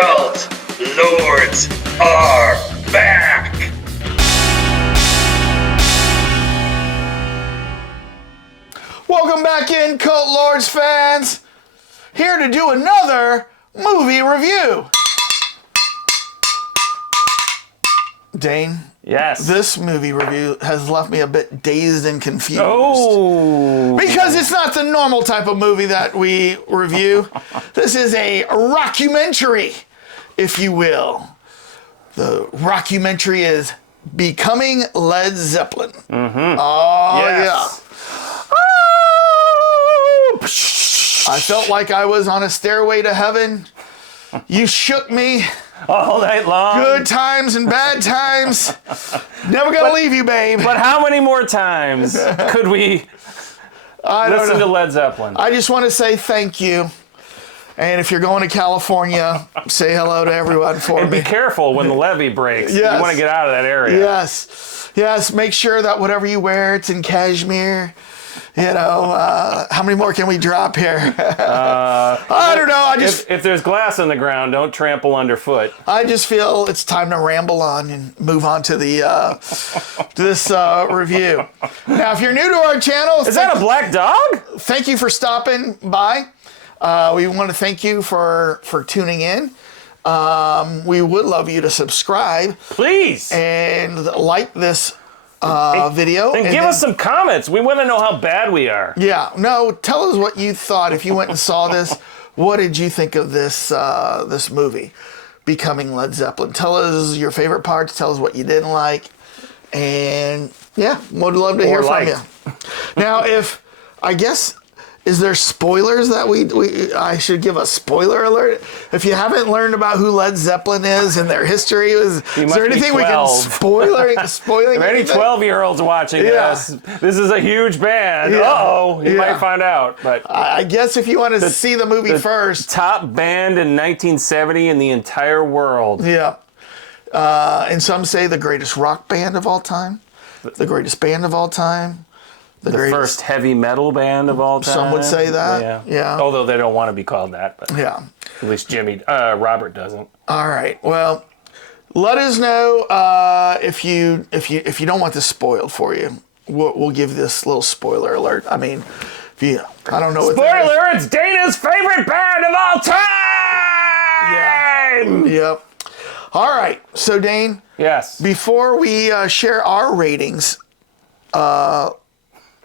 Cult Lords are back! Welcome back in, Cult Lords fans. Here to do another movie review. Dane? Yes. This movie review has left me a bit dazed and confused. Oh. Because it's not the normal type of movie that we review. This is a rockumentary, if you will. The rockumentary is Becoming Led Zeppelin. Mm-hmm. Oh, yes. yeah. I felt like I was on a stairway to heaven. You shook me. All night long. Good times and bad times. Never gonna leave you, babe. But how many more times could we listen to Led Zeppelin? I just want to say thank you. And if you're going to California, say hello to everyone for and me. be careful when the levee breaks. Yes. You want to get out of that area. Yes. Yes, make sure that whatever you wear, it's in cashmere. You know, how many more can we drop here? I don't know. If there's glass on the ground, don't trample underfoot. I just feel it's time to ramble on and move on to the to this review. Now, if you're new to our channel, Is that a black dog? thank you for stopping by. We want to thank you for tuning in. We would love you to subscribe, Please. and like this video. And give us some comments. We want to know how bad we are. Yeah, no, tell us what you thought if you went and saw this. What did you think of this this movie, Becoming Led Zeppelin? Tell us your favorite parts. Tell us what you didn't like, and yeah, would love to hear from you. Now, is there spoilers that I should give a spoiler alert? If you haven't learned about who Led Zeppelin is and their history, is there anything we can spoiling? If any 12-year-olds watching this, this is a huge band. Yeah. Uh-oh, you might find out. But I guess if you want to see the movie first. Top band in 1970 in the entire world. Yeah. And some say the greatest rock band of all time, the greatest band of all time. The first heavy metal band of all time. Some would say that. Yeah. Although they don't want to be called that. But yeah. At least Robert doesn't. All right. Well, let us know if you don't want this spoiled for you. We'll give this little spoiler alert. I mean, I don't know. Spoiler! It's Dana's favorite band of all time. Yeah. Yep. All right. So Dane. Yes. Before we share our ratings,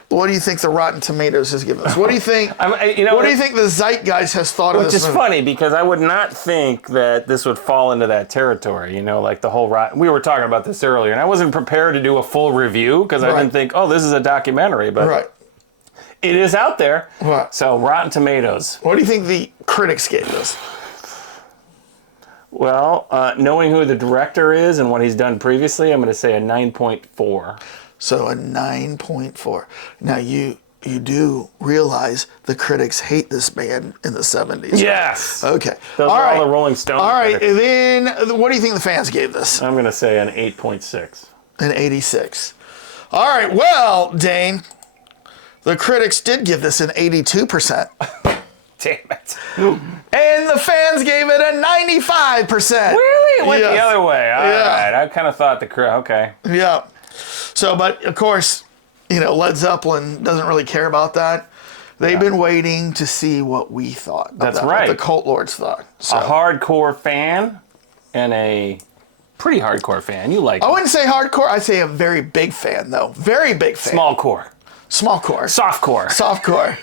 what do you think the Rotten Tomatoes has given us? What do you think? What do you think the zeitgeist has thought of this movie? Which is funny because I would not think that this would fall into that territory. You know, like the whole we were talking about this earlier, and I wasn't prepared to do a full review because I didn't think, this is a documentary, but it is out there. Right. So Rotten Tomatoes. What do you think the critics gave this? Well, knowing who the director is and what he's done previously, I'm going to say a 9.4. So a 9.4. Now you do realize the critics hate this band in the 70s. Right? Yes. Okay. Those are all the Rolling Stones. All right. critics. And then what do you think the fans gave this? I'm going to say an 8.6. An 86. All right. Well, Dane, the critics did give this an 82%. Damn it. And the fans gave it a 95%. Really? It went the other way. All right. I kind of thought okay. Yeah. So, but of course, Led Zeppelin doesn't really care about that. They've been waiting to see what we thought. That's right. What the Cult Lords thought. So. A hardcore fan and a pretty hardcore fan. You like I wouldn't say hardcore. I'd say a very big fan, though. Very big fan. Small core. Small core. Softcore. Softcore.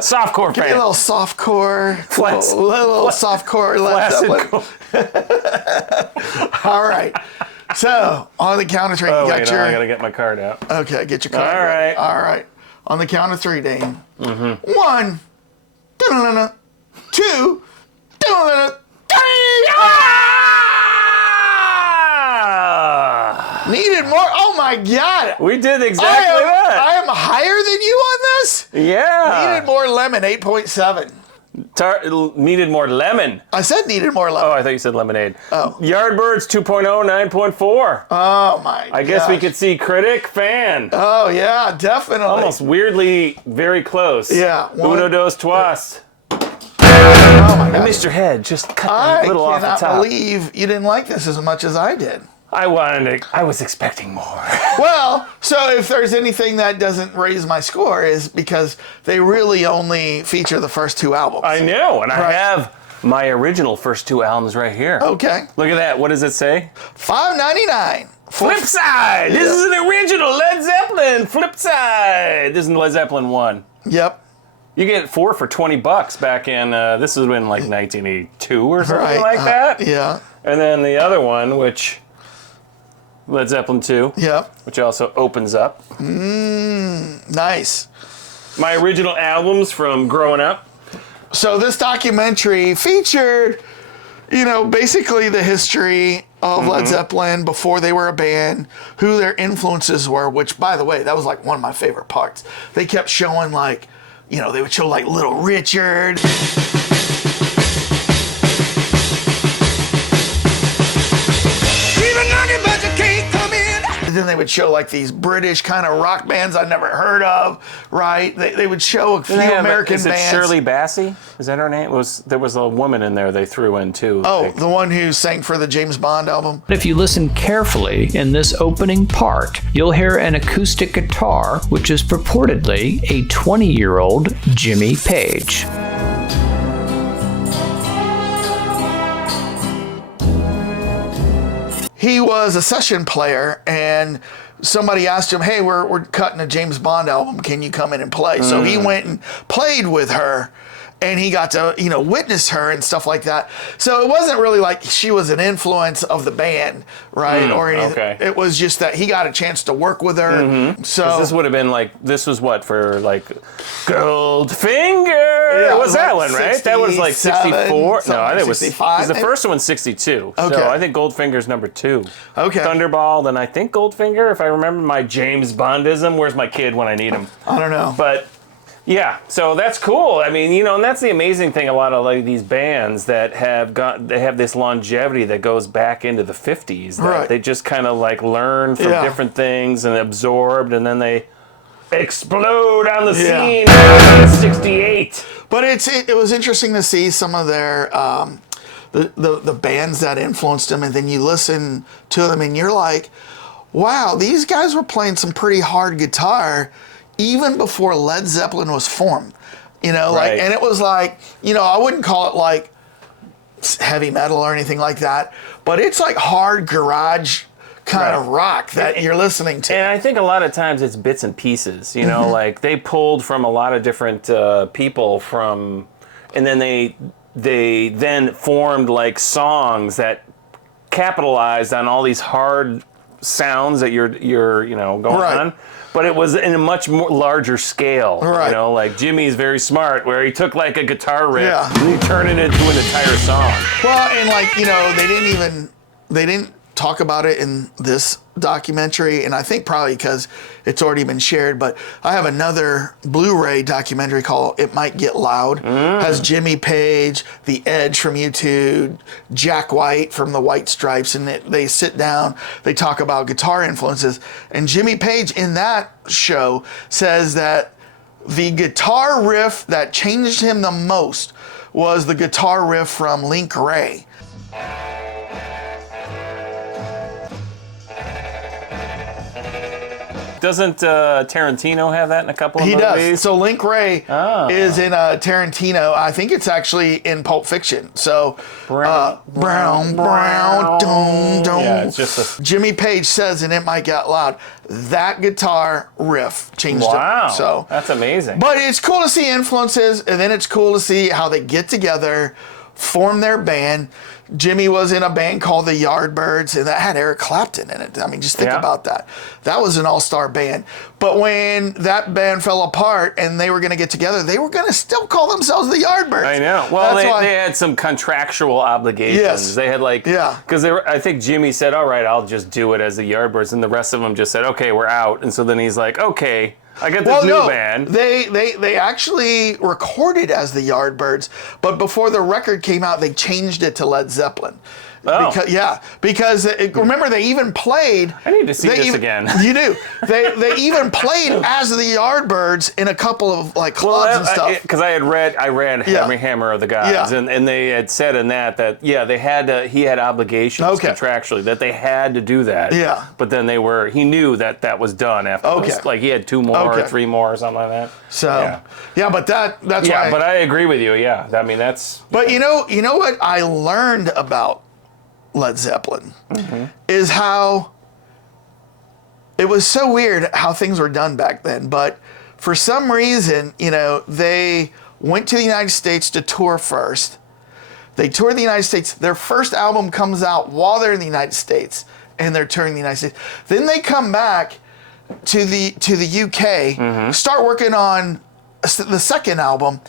Softcore Give fan. me a little softcore. Little softcore Led Zeppelin. All right. So, on the count of three, I gotta get my card out. Okay, get your card. All right. All right. On the count of three, Dane. Mm-hmm. 1, 2, 3. Needed more. Oh my God. We did exactly that. I am higher than you on this? Yeah. Needed more lemon, 8.7. Needed more lemon. I said needed more lemon. Oh, I thought you said lemonade. Oh. Yardbirds 2.0, 9.4. Oh my God. I guess we could see critic, fan. Oh yeah, definitely. Almost weirdly very close. Yeah. Uno, dos, trois. Oh my I God. missed your head. Just cut I a little off the cannot top. believe you didn't like this as much as I did. I was expecting more. Well, so if there's anything that doesn't raise my score is because they really only feature the first 2 albums. I know, and I have my original first 2 albums right here. Okay. Look at that. What does it say? $5.99. Flip side. This is an original Led Zeppelin. Flip side. This is Led Zeppelin 1. Yep. You get 4 for $20 back in, this was in like 1982 or something like that. Yeah. And then the other one, which, Led Zeppelin 2. Yep. Which also opens up. Nice. My original albums from growing up. So this documentary featured, basically the history of Led Zeppelin before they were a band, who their influences were, which, by the way, that was like one of my favorite parts. They kept showing like, they would show like Little Richard. And then they would show like these British kind of rock bands I'd never heard of, right? They would show a few American is it bands. Shirley Bassey? Is that her name? There was a woman in there they threw in too. Oh, the one who sang for the James Bond album. If you listen carefully in this opening part, you'll hear an acoustic guitar, which is purportedly a 20-year-old Jimmy Page. He was a session player, and somebody asked him, hey, we're cutting a James Bond album. Can you come in and play? So he went and played with her, and he got to, witness her and stuff like that. So it wasn't really like she was an influence of the band, right? Or anything. Okay. It was just that he got a chance to work with her. So this would have been like, this was what, for like Goldfinger? Yeah, It was that like one, right? That was like 64. No, I think it was 65. Because the first one's 62. Okay. So I think Goldfinger's number 2. Okay. Thunderball, then I think Goldfinger, if I remember my James Bondism. Where's my kid when I need him? I don't know. But yeah, so that's cool. I mean, and that's the amazing thing. A lot of like these bands that they have this longevity that goes back into the 50s. That Right. They just kind of like learn from different things and absorbed, and then they explode on the scene in 68. But it was interesting to see some of their the bands that influenced them, and then you listen to them and you're like, wow, these guys were playing some pretty hard guitar even before Led Zeppelin was formed. Right. And it was like, I wouldn't call it like heavy metal or anything like that, but it's like hard garage kind of rock that you're listening to. And I think a lot of times it's bits and pieces, like they pulled from a lot of different people and then they then formed like songs that capitalized on all these hard sounds that you're going on. But it was in a much more larger scale, Right. Like Jimmy's very smart, where he took like a guitar riff and he turned it into an entire song. Well, and like, they didn't talk about it in this documentary, and I think probably because it's already been shared, but I have another Blu-ray documentary called It Might Get Loud. Has Jimmy Page, The Edge from U2, Jack White from the White Stripes, and they sit down, they talk about guitar influences, and Jimmy Page in that show says that the guitar riff that changed him the most was the guitar riff from Link Ray. Doesn't Tarantino have that in a couple of movies? He does. So Link Ray is in Tarantino. I think it's actually in Pulp Fiction. So brown, dum, dum. Yeah, it's just Jimmy Page says, and It Might Get Loud, that guitar riff changed wow. him. So that's amazing. But it's cool to see influences, and then it's cool to see how they get together, form their band. Jimmy was in a band called the Yardbirds, and that had Eric Clapton in it. I mean, just think about that. That was an all-star band. But when that band fell apart and they were going to get together, they were going to still call themselves the Yardbirds. I know. Well, they had some contractual obligations. Yes. They had because I think Jimmy said, all right, I'll just do it as the Yardbirds, and the rest of them just said, okay, we're out. And so then he's like, okay, I got this new band. They actually recorded as the Yardbirds, but before the record came out, they changed it to Led Zeppelin. Oh. Because remember they even played. I need to see this again. You do. They even played as the Yardbirds in a couple of like clubs and stuff. Because I read Hammer of the Gods, and they had said in that they had to, he had obligations contractually that they had to do that. Yeah. But then he knew that was done after this. Like he had 2 more or 3 more or something like that. So but that's why. Yeah, but I agree with you. Yeah, I mean that's. But you know what I learned about Led Zeppelin is how it was so weird how things were done back then. But for some reason, they went to the United States to tour first. They toured the United States. Their first album comes out while they're in the United States, and they're touring the United States. Then they come back to the UK, start working on the second album.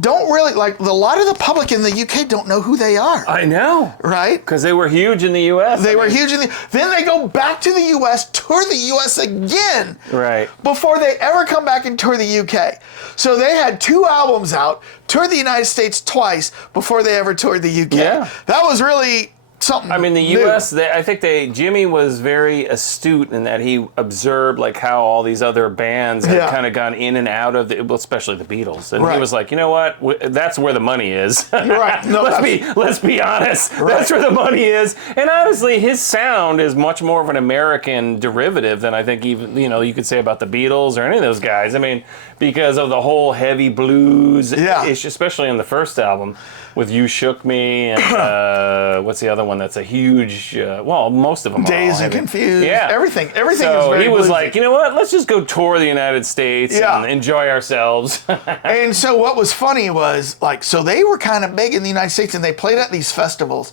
Don't really a lot of the public in the UK don't know who they are. I know, right? Because they were huge in the US. They were huge then they go back to the US, tour the US again, right? Before they ever come back and tour the UK. So they had 2 albums out, toured the United States twice before they ever toured the UK. Yeah. That was really something. I mean, the U.S. I think Jimmy was very astute in that he observed how all these other bands had kind of gone in and out of especially the Beatles, and he was like, you know what, that's where the money is. You're right. No, let's be honest. Right. That's where the money is. And honestly, his sound is much more of an American derivative than I think even you could say about the Beatles or any of those guys. I mean, because of the whole heavy blues, especially on the first album with "You Shook Me" and what's the other one that's a huge, most of them Dazed are and Confused. Yeah. Everything so is very he was bluesy. like, you know what, let's just go tour the United States and enjoy ourselves. And so what was funny was, so they were kind of big in the United States, and they played at these festivals,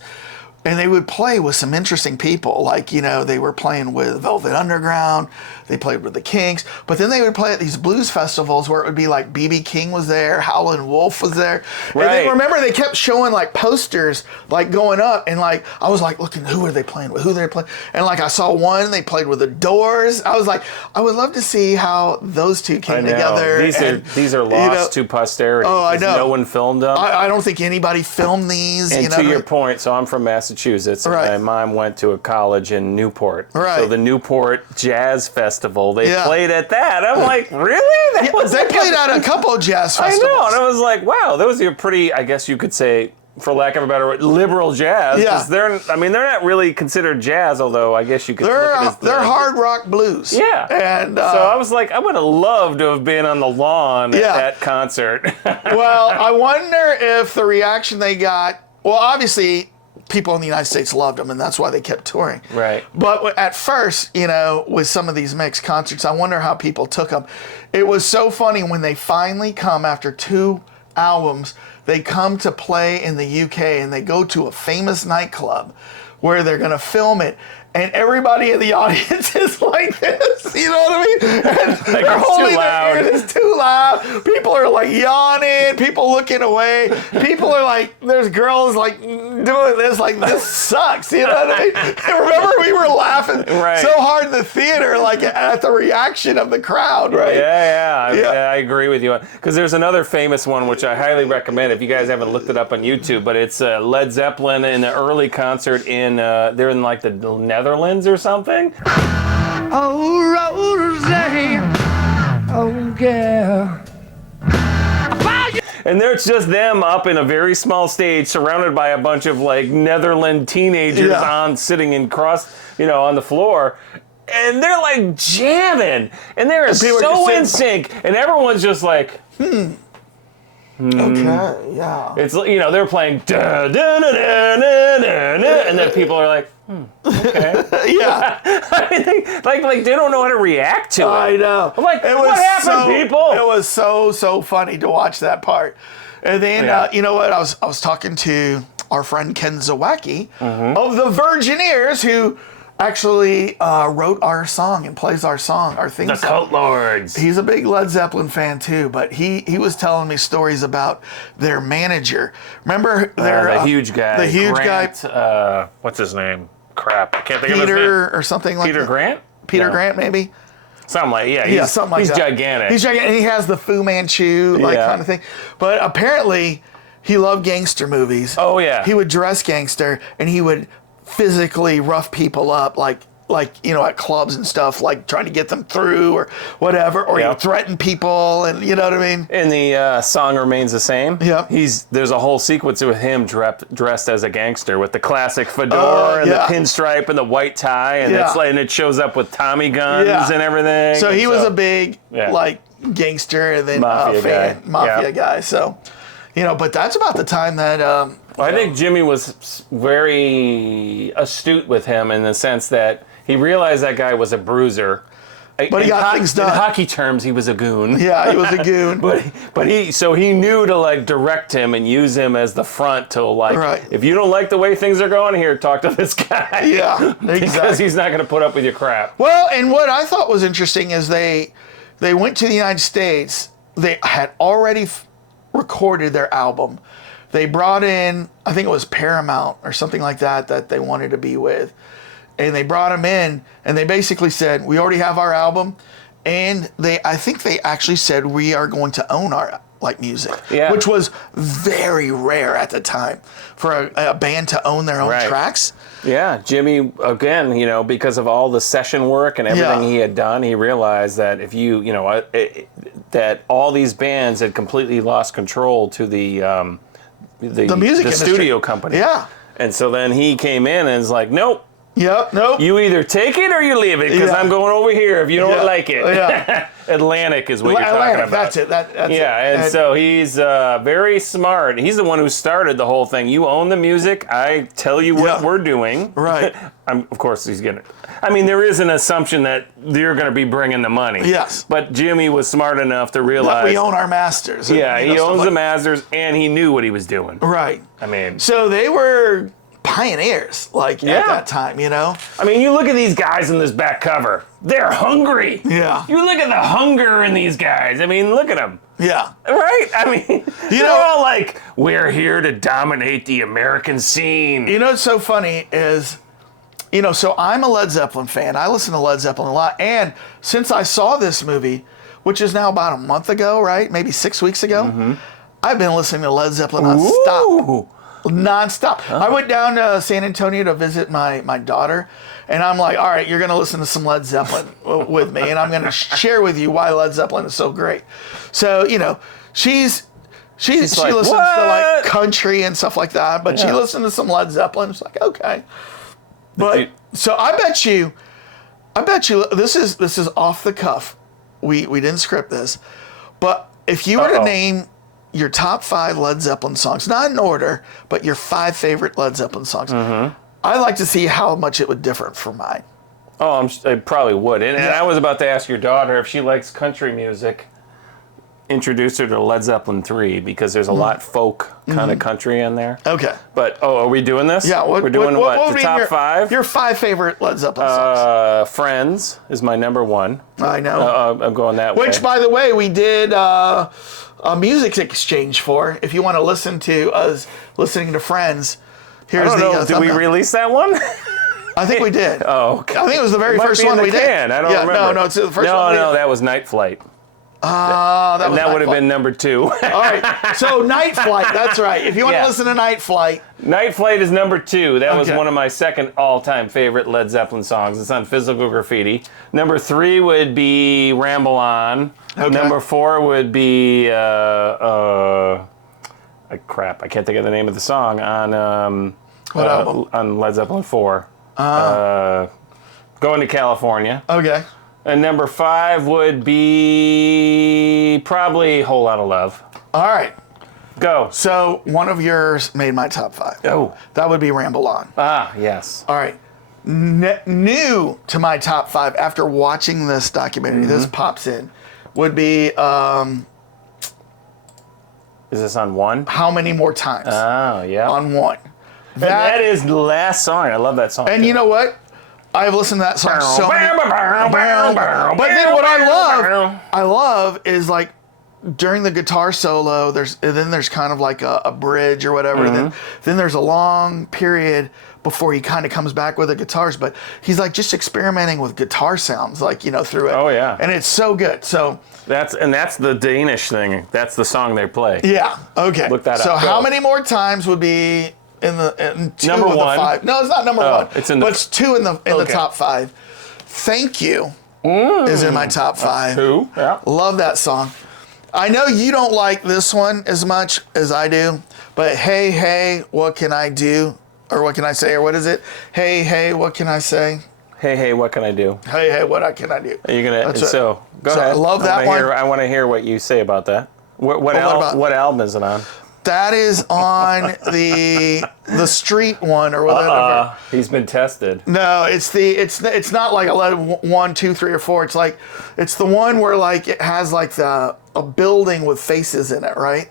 and they would play with some interesting people. They were playing with Velvet Underground, they played with the Kinks, but then they would play at these blues festivals where it would be B.B. King was there, Howlin' Wolf was there. Right. And then remember they kept showing posters going up, and I was looking, who are they playing with? Who are they playing? And I saw one, they played with the Doors. I was like, I would love to see how those two came together. These are lost to posterity. Oh, I know. No one filmed them. I don't think anybody filmed these. And to your point, so I'm from Massachusetts, and my mom went to a college in Newport. Right. So the Newport Jazz Festival, they played at that. I'm like, really? They played at a couple of jazz festivals. I know, and I was like, wow, those are pretty, I guess you could say, for lack of a better word, liberal jazz. Yeah. They're not really considered jazz, although I guess you could. They're hard rock blues. Yeah. And so I was like, I would have loved to have been on the lawn at that concert. Well, I wonder if the reaction they got. Well, obviously, people in the United States loved them, and that's why they kept touring. Right. But at first, with some of these mixed concerts, I wonder how people took them. It was so funny when they finally come after 2 albums. They come to play in the UK, and they go to a famous nightclub where they're going to film it. And everybody in the audience is like this, you know what I mean? And they're holding their ears, it's too loud. People are yawning, people looking away. People are there's girls doing this, this sucks, you know what I mean? And remember, we were laughing so hard in the theater, at the reaction of the crowd, right? Yeah, I agree with you. Because there's another famous one, which I highly recommend if you guys haven't looked it up on YouTube, but it's Led Zeppelin in the early concert in, they're in the Netherlands or something. Oh, Rosie, oh, yeah. And there's just them up in a very small stage surrounded by a bunch of Netherland teenagers sitting in on the floor. And they're jamming. And they're so in sync. And everyone's just Okay, yeah. It's, they're playing da da da da da da da, and then people are like, okay. Yeah. I mean, they don't know how to react to it. I know. I'm like, what happened, people? It was so funny to watch that part. And then, you know what? I was talking to our friend Ken Zawacki of the Virgineers, who actually wrote our song and plays our song, our theme song. The cultlords. He's a big Led Zeppelin fan too, but he was telling me stories about their manager. Remember the huge guy. The huge Grant, guy. What's his name? Crap, I can't think of his name. Peter or something like that. Peter Grant? Peter Grant, maybe. Something like something like he's that. Gigantic. He's gigantic. And he has the Fu Manchu kind of thing. But apparently, he loved gangster movies. Oh, yeah. He would dress gangster, and he would physically rough people up, like at clubs and stuff, like trying to get them through or whatever, or he would threaten people, and you know what I mean? And the song remains the same. Yeah. There's a whole sequence with him dressed as a gangster with the classic fedora and the pinstripe and the white tie, and and it shows up with Tommy guns and everything. So he was a big gangster and then mafia guy. So, but that's about the time that. I think Jimmy was very astute with him in the sense that he realized that guy was a bruiser. But he got things done. In hockey terms, he was a goon. Yeah, he was a goon. but he knew to direct him and use him as the front to if you don't like the way things are going here, talk to this guy. Yeah, exactly. Because he's not going to put up with your crap. Well, and what I thought was interesting is they went to the United States. They had already recorded their album. They brought in, I think it was Paramount or something like that they wanted to be with. And they brought him in, and they basically said, we already have our album. And I think they actually said, we are going to own our music. Yeah. Which was very rare at the time for a band to own their own tracks. Yeah, Jimmy, again, because of all the session work and everything he had done, he realized that that all these bands had completely lost control to the music industry. Studio company. Yeah. And so then he came in and was like, nope. Yep, nope. You either take it or you leave it, because I'm going over here if you don't like it. Yeah. Atlantic is what you're talking about. That's it. That's it. And so he's very smart. He's the one who started the whole thing. You own the music. I tell you what we're doing. Right. Of course, he's going to. I mean, there is an assumption that you're going to be bringing the money. Yes. But Jimmy was smart enough to realize. We own our masters. Yeah, he owns the masters, and he knew what he was doing. Right. I mean. So they were pioneers, at that time, I mean, you look at these guys in this back cover. They're hungry. Yeah. You look at the hunger in these guys. I mean, look at them. Yeah. Right? I mean, they're all like, we're here to dominate the American scene. You know what's so funny is, so I'm a Led Zeppelin fan. I listen to Led Zeppelin a lot. And since I saw this movie, which is now about a month ago, right? Maybe 6 weeks ago, I've been listening to Led Zeppelin nonstop. Oh. I went down to San Antonio to visit my daughter, and I'm like, all right, you're going to listen to some Led Zeppelin with me, and I'm going to share with you why Led Zeppelin is so great. So, she listens to country and stuff like that, but she listened to some Led Zeppelin. It's like, okay. But so I bet you this is off the cuff. We didn't script this, but if you were to name your top 5 Led Zeppelin songs, not in order, but your 5 favorite Led Zeppelin songs, I'd like to see how much it would differ from mine. Oh, I probably would. And I was about to ask your daughter if she likes country music. Introduce her to Led Zeppelin 3, because there's a lot folk kind of country in there. Okay. But, are we doing this? Yeah. We're doing what? The top 5? Your 5 favorite Led Zeppelin songs. Friends is my number 1. I know. I'm going that way. Which, by the way, we did a music exchange for. If you want to listen to us listening to Friends, here's Did we release that one? I think we did. Oh, okay. I think it was the very first one we did. I don't remember. No, it's the first one. No, that was Night Flight. That would have been number 2. All right. So Night Flight, that's right. If you want to listen to Night Flight. Night Flight is number 2. That was one of my second all-time favorite Led Zeppelin songs. It's on Physical Graffiti. Number 3 would be Ramble On. Okay. Number 4 would be crap. I can't think of the name of the song on what album? On Led Zeppelin 4. Going to California. Okay. And number 5 would be probably Whole Lotta Love. All right. Go. So one of yours made my top 5. Oh. That would be Ramble On. Ah, yes. All right. New to my top 5 after watching this documentary, this pops in, would be... is this on 1? How Many More Times? Oh, yeah. On 1. That is the last song. I love that song. And you know what? I've listened to that song so many. But then what I love is during the guitar solo, there's kind of like a bridge or whatever. Mm-hmm. Then there's a long period before he kind of comes back with the guitars, but he's like just experimenting with guitar sounds, like, through it. Oh, yeah. And it's so good. So That's the Danish thing. That's the song they play. yeah, okay. Look that up. So how many more times would be in two Number of the one. 5? No, it's not number one. It's in the. But it's 2 in the Okay. top 5. Thank You is in my top 5. 2. Yeah. Love that song. I know you don't like this one as much as I do, but hey, hey, what can I do? Or what can I say? Or what is it? Hey, hey, what can I say? Hey, hey, what can I do? Hey, hey, what can I do? Are you gonna? That's So go So ahead. I love that one. I want to hear what you say about that. What about- album is it on? That is on the street one or whatever. He's been tested. No, it's not like 1, 2, 3, or 4. It's the one where like it has like a building with faces in it, right?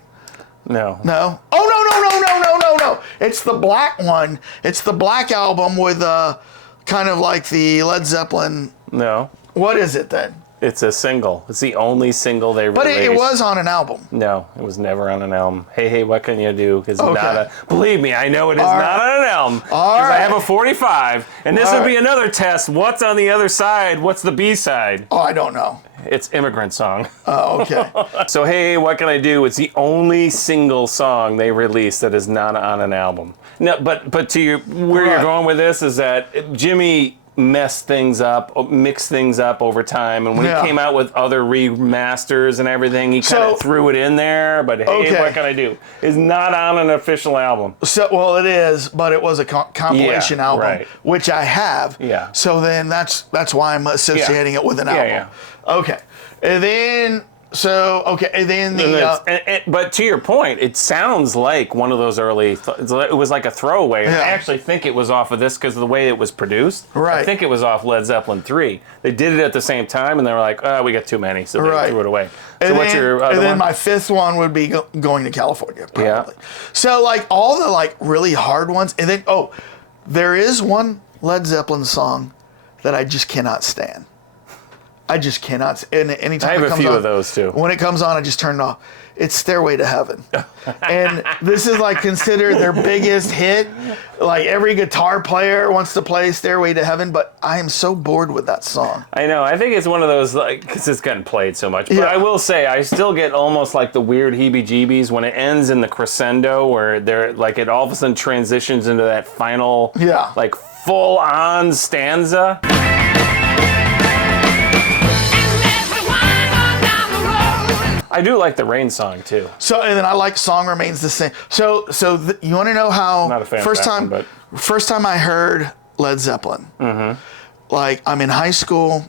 No. No. Oh no. It's the black one. It's the black album with kind of like the Led Zeppelin. No. What is it then? It's a single. It's the only single they released. But it was on an album. No, it was never on an album. Hey, hey, what can you do? Is Okay. not a. Believe me, I know it is All not right. on an album. All Because I right. have a 45, and this All would be right. another test. What's on the other side? What's the B side? Oh, I don't know. It's Immigrant Song. Oh, okay. So hey, what can I do? It's the only single song they released that is not on an album. No, but to where you're Right. going with this is that Jimmy messed things up, mixed things up over time, and when Yeah. he came out with other remasters and everything, he kind So- of threw it in there. But hey, Okay. what can I do? Is not on an official album. So, well, it is, but it was a compilation Yeah, album, right. which I have. Yeah. So then that's why I'm associating it with an Yeah, album. Okay. And then But to your point, it sounds like one of those early. It was like a throwaway. Yeah. I actually think it was off of this because of the way it was produced. Right. I think it was off Led Zeppelin 3. They did it at the same time, and they were like, "Oh, we got too many," so they Right. threw it away. So And what's then, your other and then one? my 5th one would be going to California, probably. Yeah. So like all the like really hard ones, and then there is one Led Zeppelin song that I just cannot stand. I just cannot. And anytime I have it a comes few on, of those too. When it comes on, I just turn it off. It's Stairway to Heaven, and this is like considered their biggest hit. Like every guitar player wants to play Stairway to Heaven, but I am so bored with that song. I know. I think it's one of those, like, because it's gotten played so much. But Yeah. I will say, I still get almost like the weird heebie-jeebies when it ends in the crescendo, where they're like it all of a sudden transitions into that final, Yeah. like full-on stanza. I do like the Rain song too. So, and then I like Song Remains the Same. So you want to know how Not a fan of first that time one, first time I heard Led Zeppelin. Mm-hmm. Like I'm in high school,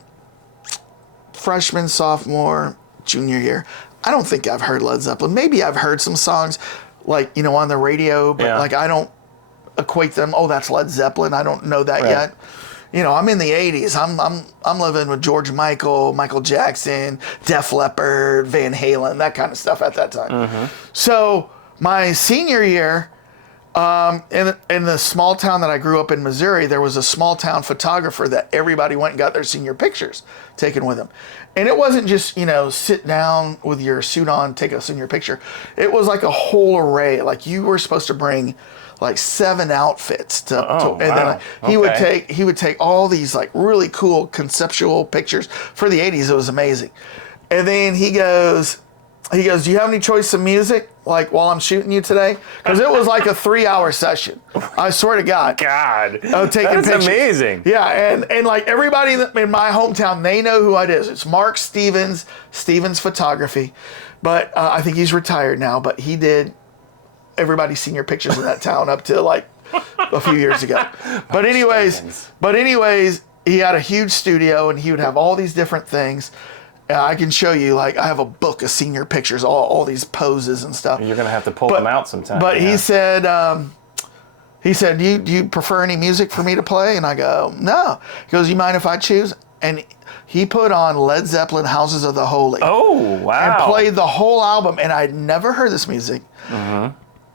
freshman, sophomore, junior year. I don't think I've heard Led Zeppelin. Maybe I've heard some songs, like on the radio, but Yeah. like I don't equate them. Oh, that's Led Zeppelin. I don't know that Right. yet. I'm in the 80s. I'm living with George Michael, Michael Jackson, Def Leppard, Van Halen, that kind of stuff at that time. So my senior year, in the small town that I grew up in, Missouri, there was a small town photographer that everybody went and got their senior pictures taken with him. And it wasn't just, sit down with your suit on, take a senior picture. It was like a whole array. Like you were supposed to bring like 7 outfits and then wow. he would take all these like really cool conceptual pictures for the 80s. It was amazing. And then he goes, do you have any choice of music like while I'm shooting you today? Because it was like a 3-hour session. I swear to God. God, Taking that's pictures. amazing. Yeah, and like everybody in my hometown, they know who it is. It's Mark Stevens Photography. But I think he's retired now, but he did everybody's senior pictures in that town up to like a few years ago. But anyways, he had a huge studio and he would have all these different things. I can show you, like, I have a book of senior pictures, all these poses and stuff. You're gonna have to pull them out sometime. But yeah. he said, do you prefer any music for me to play? And I go, no. He goes, you mind if I choose? And he put on Led Zeppelin, Houses of the Holy. Oh, wow. And played the whole album. And I'd never heard this music.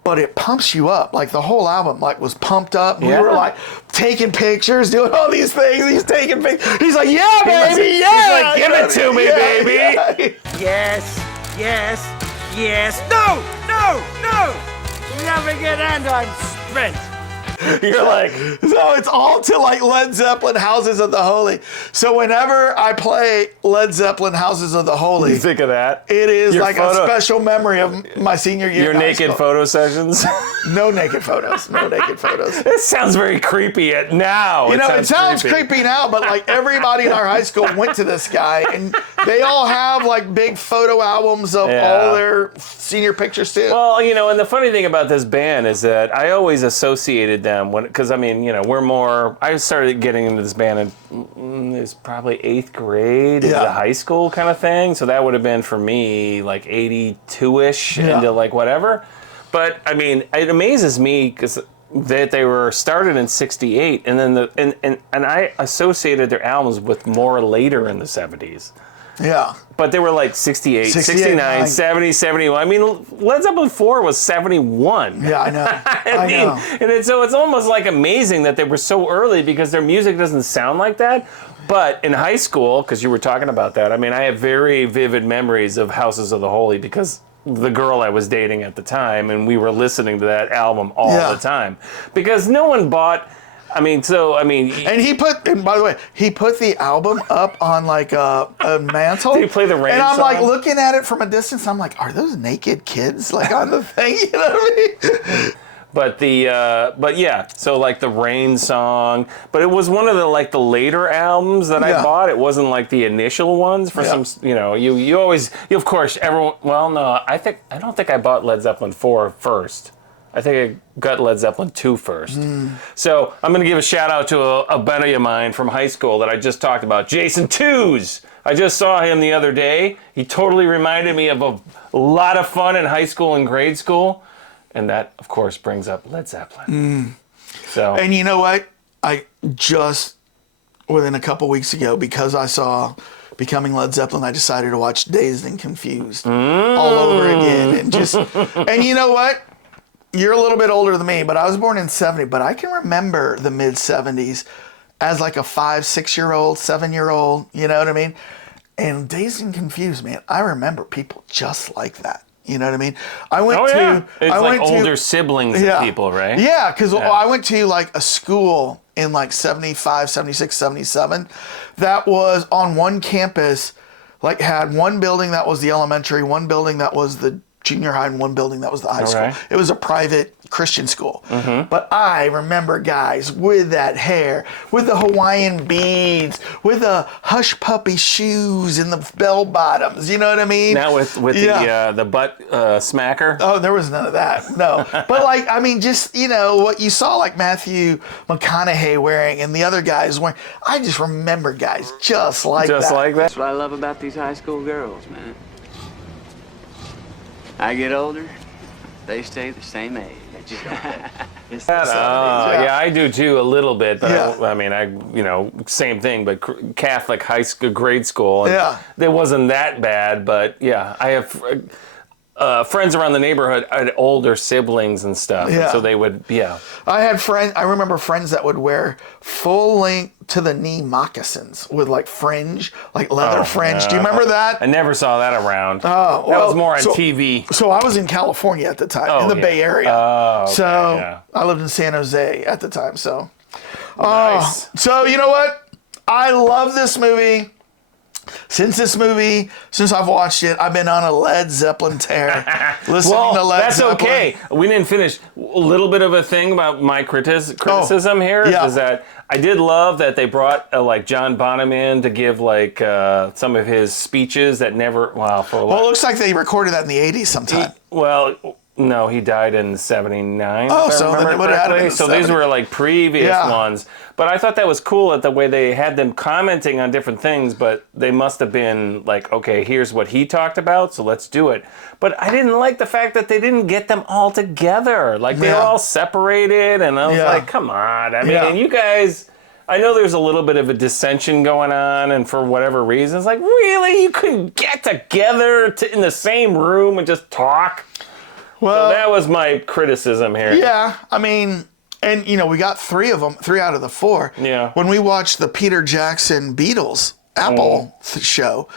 But it pumps you up. Like the whole album was pumped up. Yeah. We were like taking pictures, doing all these things. He's taking pictures. He's like, yeah, baby, yeah. He's like, give it to me, baby. Yeah. Yes, Yes, yes. No, no, no. Nothing can end. I'm spent. You're like, So it's all to like Led Zeppelin, Houses of the Holy. So whenever I play Led Zeppelin, Houses of the Holy, you think of that? it is Your like a special memory of my senior year. Your in high naked school. photo sessions? No naked photos. No naked photos. This sounds very creepy now. You know, it sounds creepy now, but like everybody in our high school went to this guy, and they all have like big photo albums of all their senior pictures too. Well, you know, and the funny thing about this band is that I always associated them because I mean, you know, we're more. I started getting into this band in it was probably 8th grade, into high school kind of thing. So that would have been for me like 82ish into like whatever. But I mean, it amazes me because that they were started in '68, and then and I associated their albums with more later in the '70s. Yeah. But they were like 68, 69, 70, 71. I mean, Led Zeppelin 4 was 71. Yeah, I know. I know. And so it's almost like amazing that they were so early because their music doesn't sound like that. But in high school, because you were talking about that, I mean, I have very vivid memories of Houses of the Holy because the girl I was dating at the time, and we were listening to that album all the time. Because no one bought... And he put, and by the way, he put the album up on like a mantle. Did he play the Rain And I'm song? like looking at it from a distance. I'm like, are those naked kids like on the thing? You know what I mean? But yeah, so like the Rain song, but it was one of the like the later albums that I bought. It wasn't like the initial ones for some, you know, you always, of course, everyone, well, no, I don't think I bought Led Zeppelin 4 first. I think I got Led Zeppelin 2 first. So I'm going to give a shout out to a buddy of mine from high school that I just talked about, Jason Tews. I just saw him the other day. He totally reminded me of a lot of fun in high school and grade school. And that, of course, brings up Led Zeppelin. So, and you know what? I just, within a couple weeks ago, because I saw Becoming Led Zeppelin, I decided to watch Dazed and Confused all over again. And you know what? You're a little bit older than me, but I was born in '70, but I can remember the mid '70s as like a 5, 6-year-old, 7-year-old, you know what I mean? And Dazed and Confused, man, I remember people just like that. You know what I mean? It's like older siblings of people, right? Yeah, because I went to like a school in like 75, 76, 77 that was on one campus, like had one building that was the elementary, one building that was the junior high, and one building that was the high school. It was a private Christian school. But I remember guys with that hair, with the Hawaiian beads, with the hush puppy shoes and the bell bottoms. You know what I mean? Now with the butt smacker. Oh, there was none of that. No. But like, I mean, just, you know, what you saw like Matthew McConaughey wearing and the other guys wearing. I just remember guys just like that. Just like that. That's what I love about these high school girls, man. I get older, they stay the same age. Yeah, I do too a little bit, but same thing, but Catholic high school, grade school, and it wasn't that bad, but yeah, I have friends around the neighborhood had older siblings and stuff, and so they would, I had friends, I remember friends that would wear full length to the knee moccasins with like fringe, like leather fringe. Do you remember that? I never saw that around. Oh, that was more on TV. So I was in California at the time, in the Bay Area. Oh, okay, I lived in San Jose at the time. So, nice. So you know what? I love this movie. Since I've watched it, I've been on a Led Zeppelin tear. Listening to Led Zeppelin. That's okay. We didn't finish. A little bit of a thing about my criticism here is that I did love that they brought like John Bonham in to give like some of his speeches that never. Well, it looks like they recorded that in the '80s sometime. No, he died in '79. Oh, so then it would have been so these were like previous ones. But I thought that was cool at the way they had them commenting on different things, but they must have been like, okay, here's what he talked about, so let's do it. But I didn't like the fact that they didn't get them all together. Like they were all separated, and I was like, come on. I mean, you guys, I know there's a little bit of a dissension going on, and for whatever reason, it's like, really? You couldn't get together in the same room and just talk? Well, so that was my criticism here. Yeah, I mean, and you know, we got 3 of them, 3 out of the 4. Yeah. When we watched the Peter Jackson Beatles Apple show,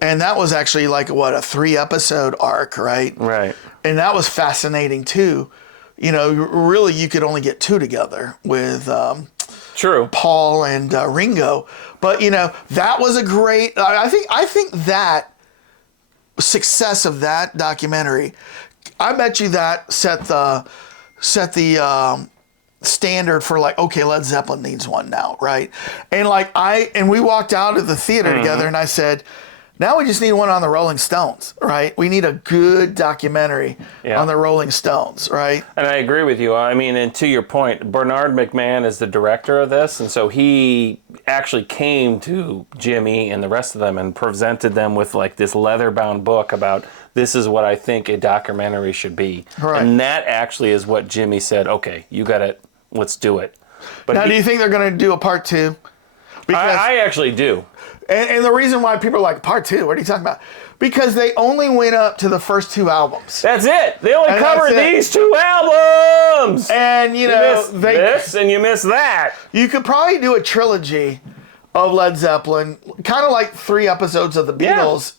and that was actually like what, a 3-episode arc, right? Right. And that was fascinating too. You know, really, you could only get 2 together with True. Paul and Ringo, but you know, that was a great. I think that success of that documentary, I bet you that set the standard for like, okay, Led Zeppelin needs one now, right? And like we walked out of the theater together, and I said, now we just need one on the Rolling Stones, right? We need a good documentary on the Rolling Stones, right? And I agree with you. I mean, and to your point, Bernard McMahon is the director of this, and so he actually came to Jimmy and the rest of them and presented them with like this leather-bound book about this is what I think a documentary should be. Right. And that actually is what Jimmy said, okay, you got it, let's do it. But now, do you think they're going to do a part 2? Because I actually do. And the reason why people are like, part 2, what are you talking about? Because they only went up to the first 2 albums. That's it. They only covered these 2 albums. And, you know, miss this and you miss that. You could probably do a trilogy of Led Zeppelin, kind of like 3 episodes of the Beatles.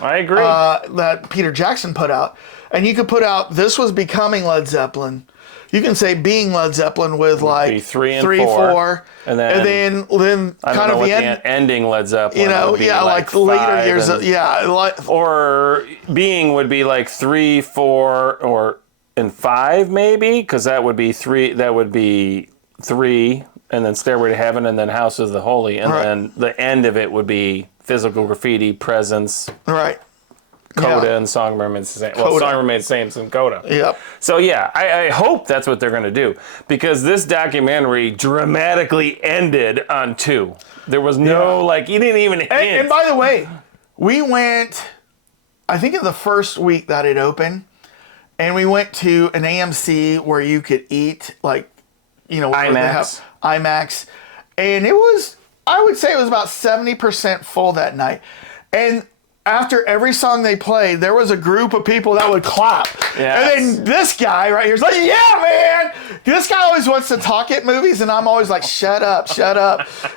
I agree. That Peter Jackson put out. And you could put out, this was becoming Led Zeppelin. You can say being Led Zeppelin with like 3 and 4. And then kind of the ending Led Zeppelin. You know, like the later years. Or being would be like 3, 4, and 5 maybe, because that would be 3. That would be 3, and then Stairway to Heaven, and then House of the Holy, and then the end of it would be Physical Graffiti, Presence. Right. Coda and Song Remains the Same. Well, Song Remains the Same and Coda. Yep. So yeah, I hope that's what they're going to do, because this documentary dramatically ended on 2. There was no, like, you didn't even hint. And by the way, we went, I think in the first week that it opened, and we went to an AMC where you could eat, like, you know, IMAX. And it was, I would say it was about 70% full that night. And after every song they played, there was a group of people that would clap. Yes. And then this guy right here is like, yeah, man. This guy always wants to talk at movies, and I'm always like, shut up.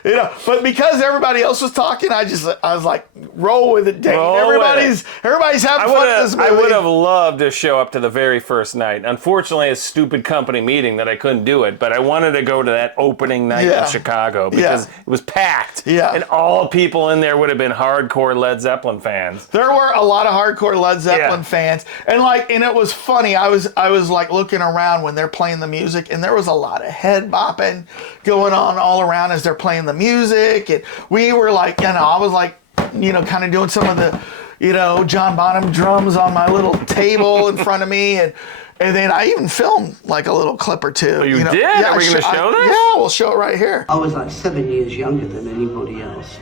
You know, but because everybody else was talking, I was like, roll with it, Dave. Everybody's having fun at this movie. I would have loved to show up to the very first night. Unfortunately, a stupid company meeting that I couldn't do it, but I wanted to go to that opening night in Chicago because it was packed. Yeah. And all people in there would have been hardcore Led Zeppelin fans. There were a lot of hardcore Led Zeppelin fans, and it was funny. I was like looking around when they're playing the music, and there was a lot of head bopping going on all around as they're playing the music, and we were like, you know, I was like, you know, kind of doing some of the, you know, John Bonham drums on my little table in front of me, and then I even filmed like a little clip or 2. Oh, you know? did? Yeah, Are we going to show this? Yeah, we'll show it right here. I was like 7 years younger than anybody else,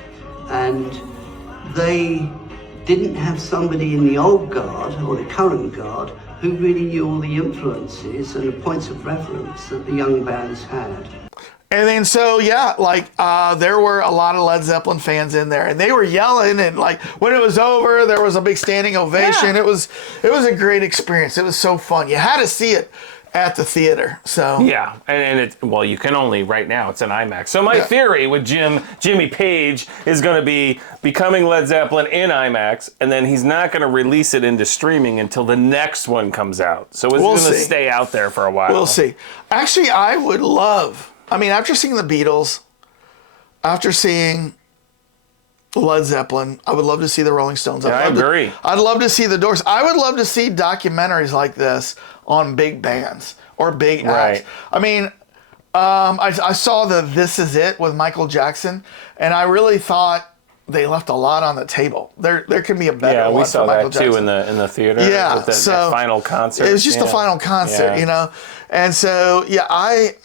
and they didn't have somebody in the old guard or the current guard who really knew all the influences and the points of reference that the young bands had. And then so there were a lot of Led Zeppelin fans in there, and they were yelling, and like when it was over, there was a big standing ovation. Yeah. It was a great experience. It was so fun. You had to see it at the theater. So yeah, and you can only right now, it's an IMAX. So my theory with Jimmy Page is going to be becoming Led Zeppelin in IMAX, and then he's not going to release it into streaming until the next one comes out. So it's going to stay out there for a while. We'll see. Actually, I would love, after seeing the Beatles, after seeing Led Zeppelin, I would love to see the Rolling Stones. I agree. I'd love to see the Doors. I would love to see documentaries like this on big bands or big acts. I saw the This Is It with Michael Jackson, and I really thought they left a lot on the table. There can be a better one. Yeah, we saw for Michael that Jackson. too in the theater. Yeah, with that final concert. It was just the final concert, you know. And so, I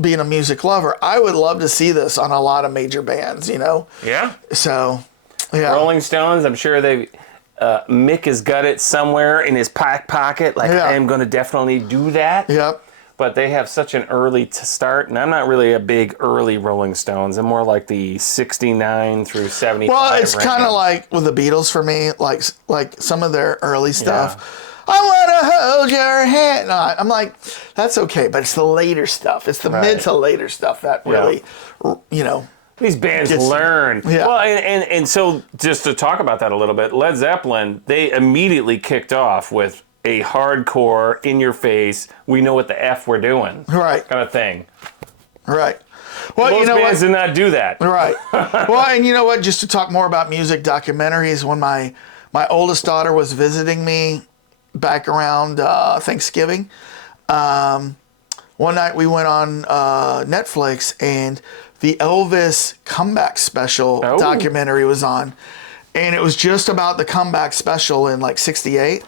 being a music lover, I would love to see this on a lot of major bands, you know. Yeah. So, yeah. Rolling Stones, I'm sure Mick has got it somewhere in his pocket. Like, I am going to definitely do that. Yep. But they have such an early start, and I'm not really a big early Rolling Stones. I'm more like the 69 through 75. Well, it's kind of like with the Beatles for me, like some of their early stuff. I want to hold your hand. No, I'm like, that's okay, but it's the later stuff. It's the mid to later stuff that really, you know. These bands learn. Yeah. Well, and so just to talk about that a little bit, Led Zeppelin, they immediately kicked off with a hardcore, in your face, we know what the F we're doing. Right. Kind of thing. Right. Well, Most bands did not do that. Right. Well, and you know what? Just to talk more about music documentaries, when my oldest daughter was visiting me back around Thanksgiving, one night we went on Netflix and the Elvis comeback special documentary was on. And it was just about the comeback special in like 68.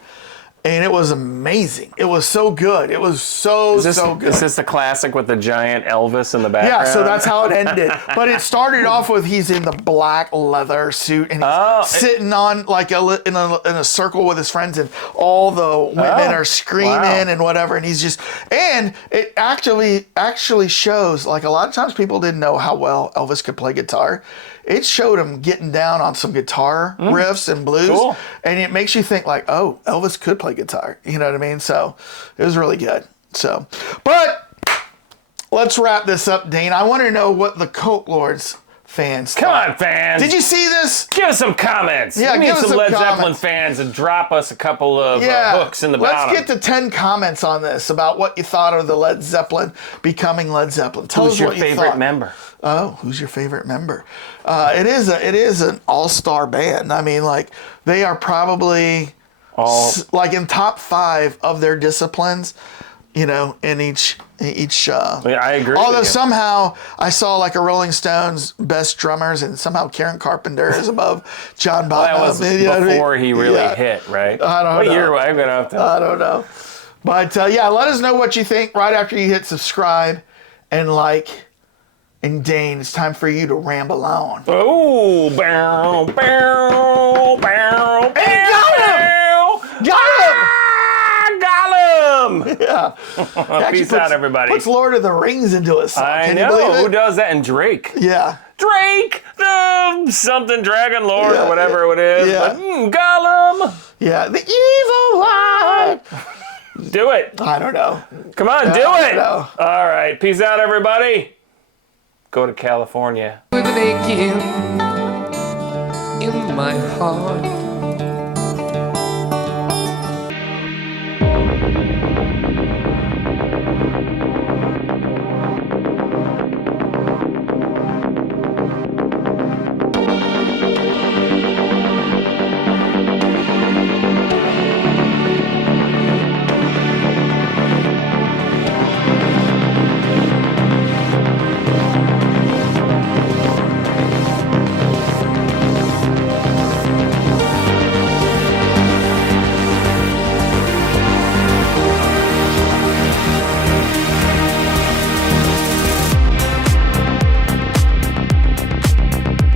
And it was amazing. It was so good. It was so good. Is this the classic with the giant Elvis in the background? Yeah, so that's how it ended. But it started off with he's in the black leather suit and he's sitting on like in a circle with his friends, and all the women are screaming and whatever. And he's just, and it actually shows, like, a lot of times people didn't know how well Elvis could play guitar. It showed him getting down on some guitar riffs and blues, and it makes you think like, oh, Elvis could play guitar. You know what I mean? So it was really good. So, but let's wrap this up, Dane. I want to know what the Cult Lords fans Come thought. on, fans. Did you see this? Give us some comments. Yeah, we need give us some some Led comments. Zeppelin fans to drop us a couple of hooks in the bottom. Let's get to 10 comments on this about what you thought of the Led Zeppelin becoming Led Zeppelin. Tell us what you thought. Who's your favorite member? Oh, who's your favorite member? It is an all-star band. I mean, like, they are probably like in top 5 of their disciplines, you know, in each. I agree. Although somehow I saw like a Rolling Stones best drummers, and somehow Karen Carpenter is above John Bonham. Well, that was before he really hit, right? I don't know. What year? I'm gonna have to. I don't know. But yeah, let us know what you think right after you hit subscribe and like. And Dane, it's time for you to ramble on. Oh, bow, bow, bow, Hey, got him! Got him! Yeah. Peace out, everybody. Puts Lord of the Rings into a song. I Can know. you believe it? Who does that? And Drake. Yeah. Drake, the something dragon lord or whatever it is. Yeah. But, Gollum. Yeah. The evil one. Do it. I don't know. Come on, do I it. don't know. All right. Peace out, everybody. Go to California. With an aching in my heart.